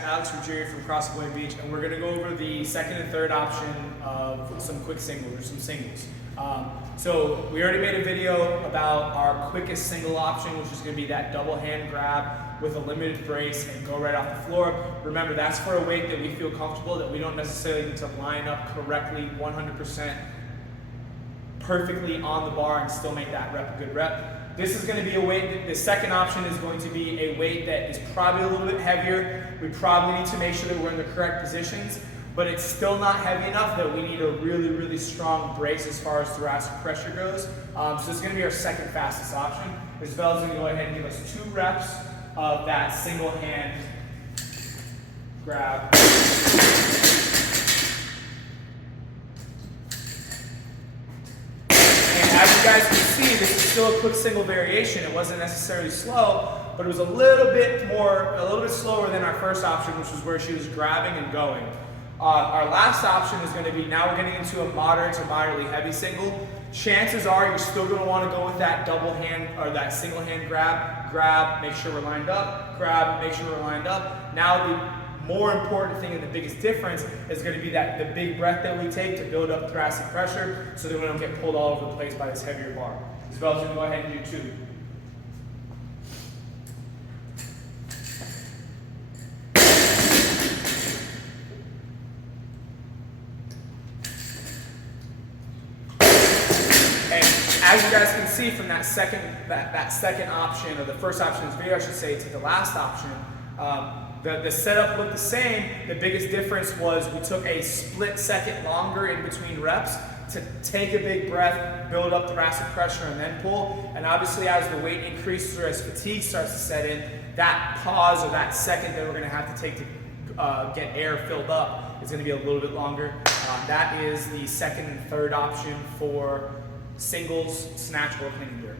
Alex Ruggieri from CrossFit Boynton Beach, and we're going to go over the second and third option of some quick singles or some singles. So we already made a video about our quickest single option, which is going to be that double hand grab with a limited brace and go right off the floor. Remember, that's for a weight that we feel comfortable, that we don't necessarily need to line up correctly 100% perfectly on the bar and still make that rep a good rep. This is going to be a weight, the second option is going to be a weight that is probably a little bit heavier. We probably need to make sure that we're in the correct positions, but it's still not heavy enough that we need a really, really strong brace as far as thoracic pressure goes. So this is going to be our second fastest option. Isabel's going to go ahead and give us 2 reps of that single hand grab. As you guys can see, this is still a quick single variation. It wasn't necessarily slow, but it was a little bit slower than our first option, which was where she was grabbing and going. Our last option is going to be, now we're getting into a moderate to moderately heavy single. Chances are you're still going to want to go with that double hand or that single hand grab, make sure we're lined up, grab, make sure we're lined up. Now the more important thing and the biggest difference is going to be that the big breath that we take to build up thoracic pressure so that we don't get pulled all over the place by this heavier bar. Isabel's going to go ahead and do 2. And as you guys can see from that second option, or the first option in this video, I should say, to the last option, the setup looked the same. The biggest difference was we took a split second longer in between reps to take a big breath, build up thoracic pressure, and then pull. And obviously, as the weight increases or as fatigue starts to set in, that pause or that second that we're going to have to take to get air filled up is going to be a little bit longer. That is the second and third option for singles, snatch, or clean and jerk.